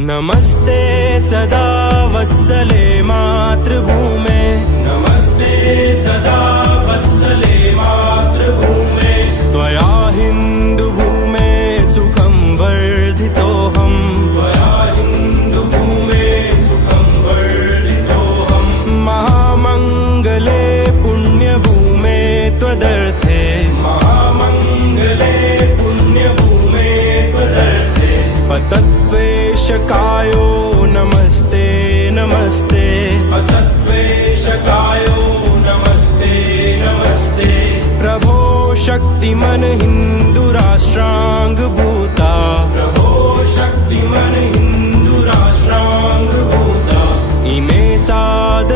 नमस्ते सदा वत्सले मातृभूमे। नमस्ते सदा वत्सले मातृभूमे। त्वया हिन्दुभूमे सुखं वर्धितोऽहम् त्वया हिन्दुभूमे सुखं वर्धितोऽहम् महामङ्गले पुण्यभूमे त्वदर्थे। महामङ्गले पुण्यभूमे त्वदर्थे कायो नमस्ते नमस्ते। अथत्वकायो नमस्ते नमस्ते। प्रभो शक्तिमन हिन्दुराष्ट्राङ्गभूता प्रभो शक्तिमन हिन्दुराष्ट्राङ्गभूता इमे साध